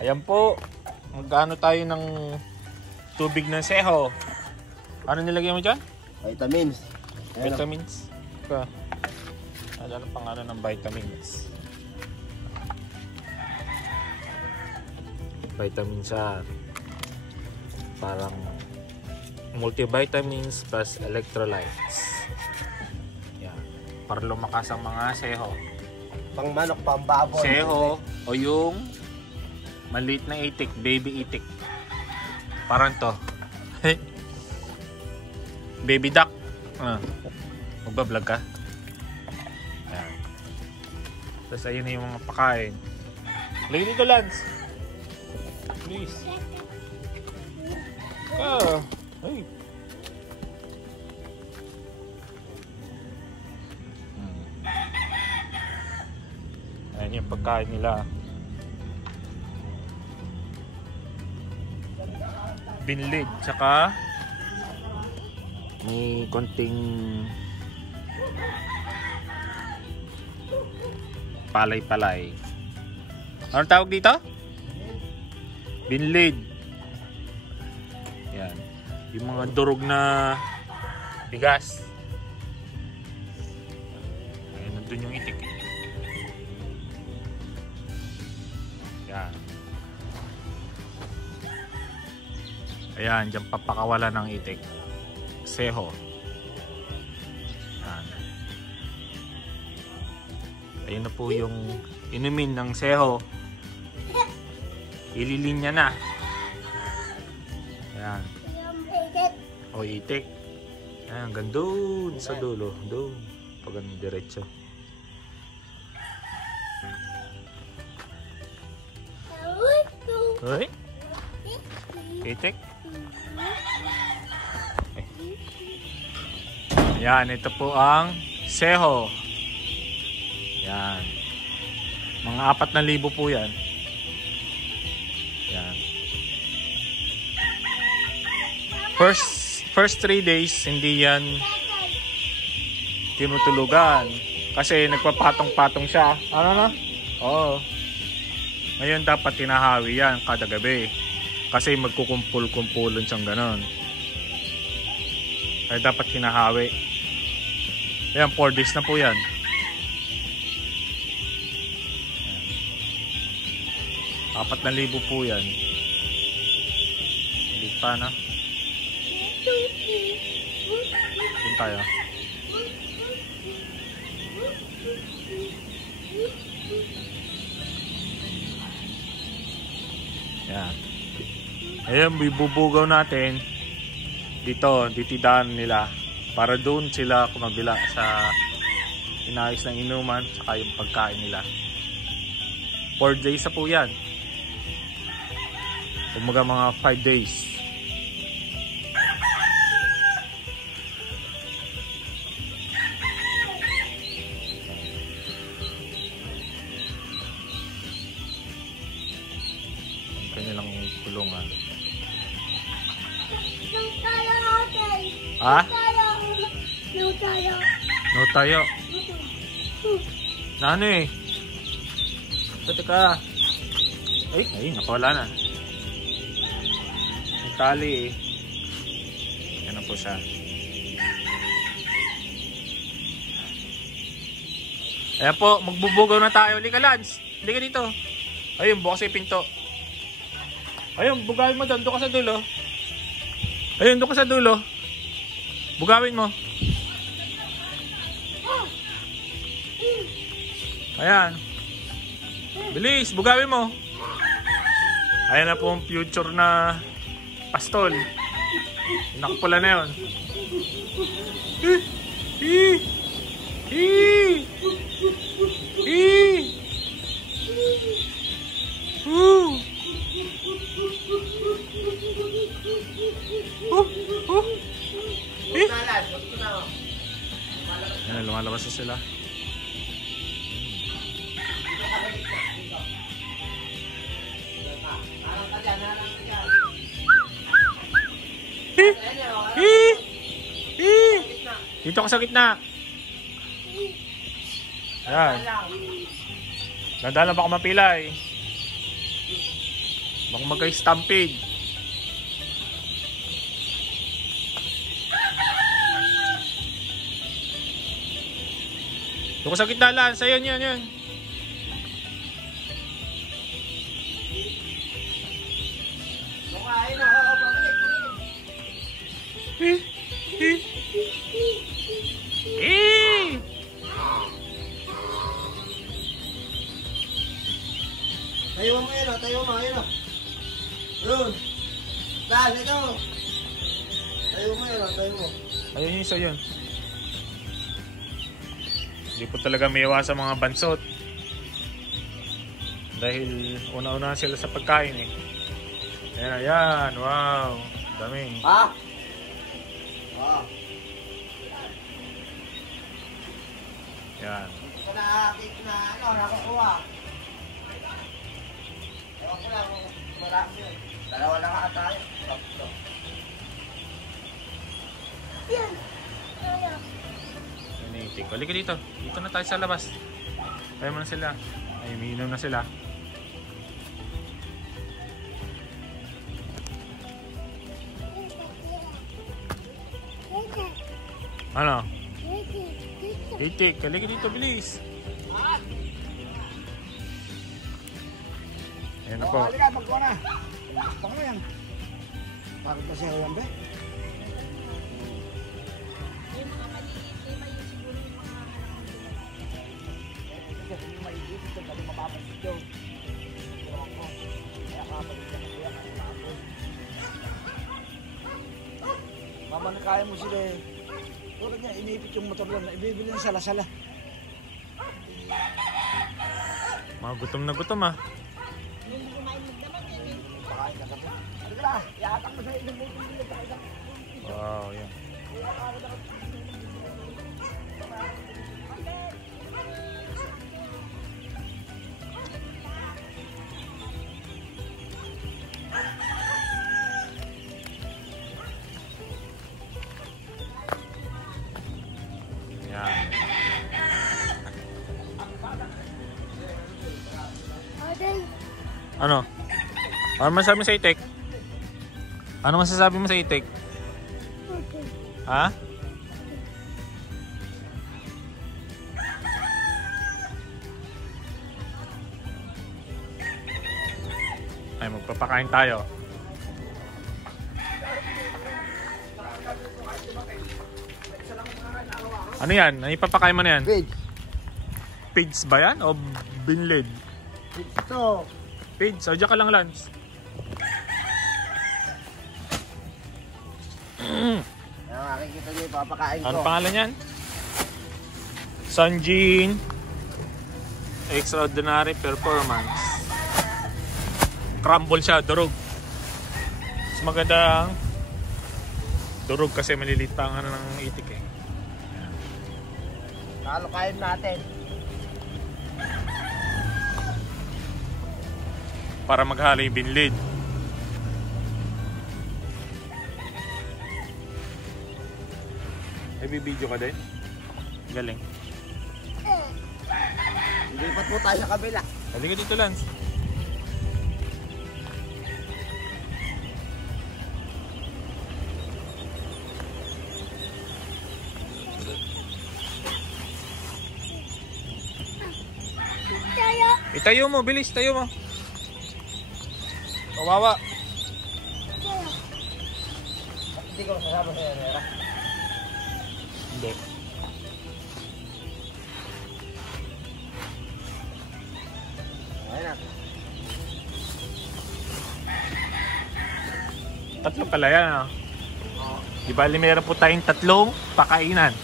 Ayan po. Magkano tayo ng tubig ng seho. Ano nilagay mo dyan? Vitamins. Ayan, Vitamins. Ka. Ano pangalan ng vitamins? Vitamin siya. Parang multivitamins plus electrolytes. Yan. Para lumakas ang mga seho. pang manok, pang baboy. Seho o yung maliit na itik, baby itik. Parang to. Baby duck. Magbablog ka? Yan. Tapos ayun na yung mga pakain. Lagay dito, Lance. Please. Ay. Ayan yung pagkain nila. Binlid, tsaka may konting palay-palay. Anong tawag dito? Binlid. Yan. Yung mga durog na bigas. Ayan, nandun yung itik. Yan. Ayan, dyan papakawala ng itik. Seho. Yan. Ayun na po yung inumin ng seho. Ililinya na. Ayan. O itik. Ayan, hanggang doon sa dulo. Doon. Pag ganun diretso. Hoy. Itik. Ayan, ito po ang seho. Yan. Mga 4,000 po yan. Yan. First 3 days, hindi yan tinutulugan. Kasi nagpapatong-patong siya. Ano na? Oo. Ngayon dapat tinahawi yan kada gabi. Kasi magkukumpul-kumpulon siyang ganon. Kaya dapat tinahawi. Ayan, 4 days na po yan. 4,000 po yan. Hindi pa na. Doon tayo. Ayan. Ayan, bibubugaw natin. Dito, ditidaan nila. Para doon sila kumabila sa inayos ng inuman saka yung pagkain nila. 4 days na po yan. Umaga mga 5 days. Ang kanilang kulungan. Ha? No tayo. Na ano eh? Teka. Ay, nakawala na. May tali eh. Yan na po siya. Ayan po, magbubugaw na tayo. Halika, Lance. Halika dito. Ayun, bukas yung pinto. Ayun, bugawin mo doon. Doon ka sa dulo. Ayun, doon ka sa dulo. Bugawin mo. Ayan. Bilis, bugawin mo. Ayan na po ang future na pastol. Nakapula na yun. Ayan, lumalabas na sila. Dito ka sa gitna. Ayan. Dandahan lang baka mapilay. Baka mag-stampede. Doon ko sa gitna, Lance. Ayun, yun. Kumain na, pabalik. Tayo mo yun, ayun o. Yun. Dahil, ito. Tayo mo yun, tayo mo. Ayun yung isa yun. Hindi po talaga may iwasan sa mga bansot. Dahil una-una sila sa pagkain eh. Ayan. Wow. Dami. Ha? Ah. Yan. Ito na, nakukuha. Ewan ko lang, marami yun. Dalawa lang ka tayo. Tatlo. Yan. Ayan. Initik. Halika dito. Dito na tayo sa labas. Kaya mo na sila. Ay, umiinom na sila. Ano? Itik. Halika dito, bilis. Ayan na po. Halika, magkuha na. Baka mo yan. Bakit kasi ako yan, be? Mama, kaya mo sila eh. Tulad niya, iniipit yung motor lang na ibibili ng sala-sala. Mga gutom na gutom ah. Pakain ka kasi. Halika na, iatak mo sa inyo mo. Wow, yan. Yan. Ano? Ano masasabi mo sa itik? Ano masasabi mo sa itik? Ha? Ay, magpapakain tayo. Ano yan? Ano ipapakain mo na yan? Page. Pigs ba yan? O binlid? Ito. Pigs. O, dyan ka lang, Lance. Nakikita niyo, papakain ko. Ano pangalan yan? Sunjin Extraordinary Performance. Crumble siya, durog. Mas magandang durog kasi maliliit pa ang ano ng itik eh. Kalukayin natin. Para maghalo yung binlid. Ay, bibidyo ka din? Galing. Lipat po tayo sa kabila. Halika dito, Lance. Itayo mo, bilis, tayo mo. Kawawa. Hindi ko masasama sa Nera. Hindi. Ayun na. Tatlo pala yan, ano? Di bali meron po tayong tatlong pakainan.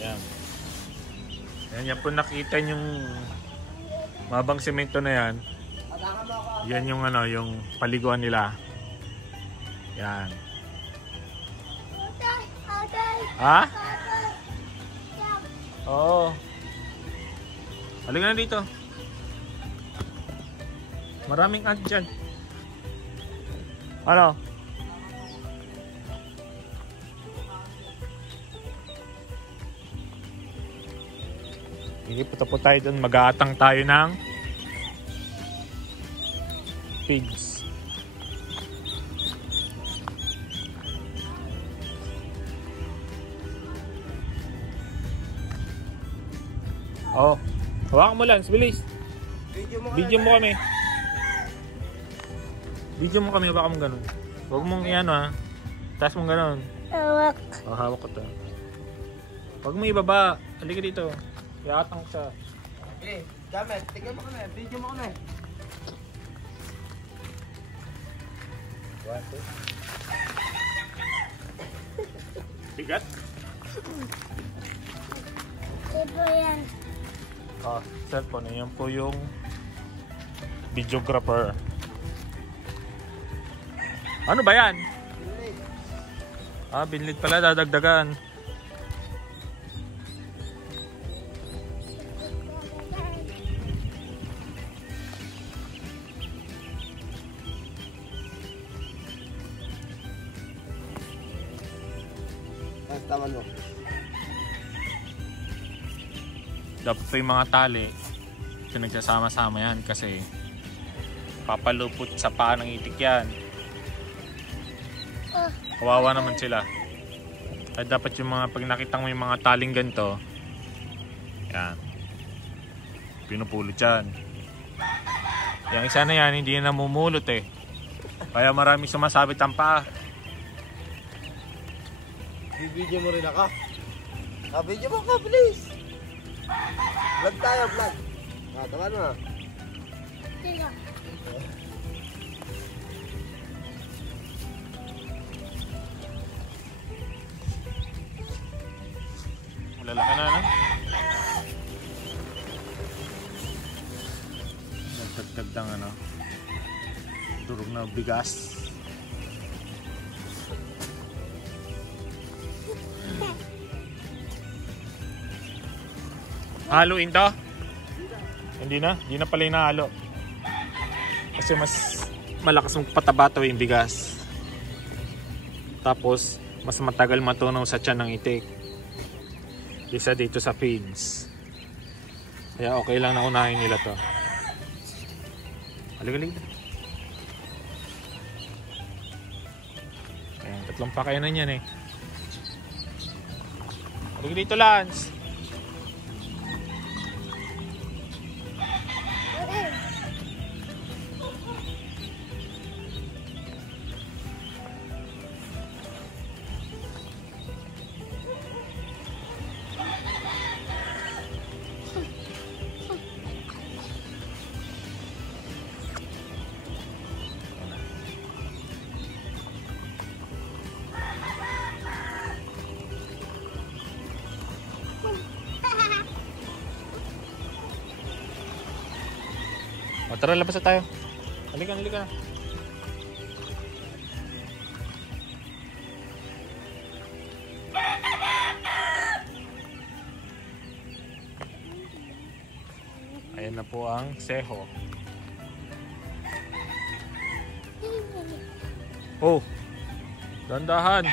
Ayan. Ayan, yan po nakita yung mabang semento na yan. Yan yung ano, yung paliguan nila. Yan. Atay! Atay! Ha? Atay! Yan! Oo. Halika na dito. Maraming ant dyan. Ano? Sige, punta po tayo doon. Mag-aatang tayo ng pigs. Oh, hawakan mo lang, bilis. Video mo kami. Video mo kami, hawakan mo ganun. Huwag mong iano ha. Taas mong ganun. Awak! Oh, hawak ko to. Huwag mo ibaba. Halika dito. Iatang siya. Okay, gamit. Tingnan mo kami. Video mo kami. Bigat? Ito yan. Oh, cellphone. Yan po yung videographer. Ano ba yan? Ah, binlit pala. Dadagdagan. Tama mo. Dapat pa yung mga tali pinagsasama-sama yan kasi papalupot sa paa ng itik yan. Kawawa naman sila. At dapat yung mga pag nakita mo yung mga taling ganito, yan, pinupulot yan. Yung isa na yan hindi na namumulot eh, kaya marami sumasabit ang paa. Video mo rin ako. Video mo ako, please. Vlog tayo, vlog. Tama mo. Tingnan. Malalaki na, no? Nagdagdag ng ano, durog na bigas. Haluin to? Hindi na pala inahalo. Kasi mas malakas magpataba to yung bigas. Tapos mas matagal matunaw sa tiyan ng itik. Isa dito sa feeds. Kaya okay lang na unahin nila to. Halika. Ayan, tatlong pakayanan yan eh. Halika dito, Lance. O, tara, labas na tayo. Halika na. Ayan na po ang seho. Oh, dandahan.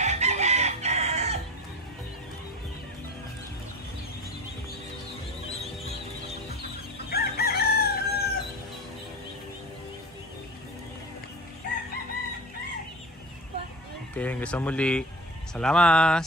Okay, hanggang sa muli. Salamat!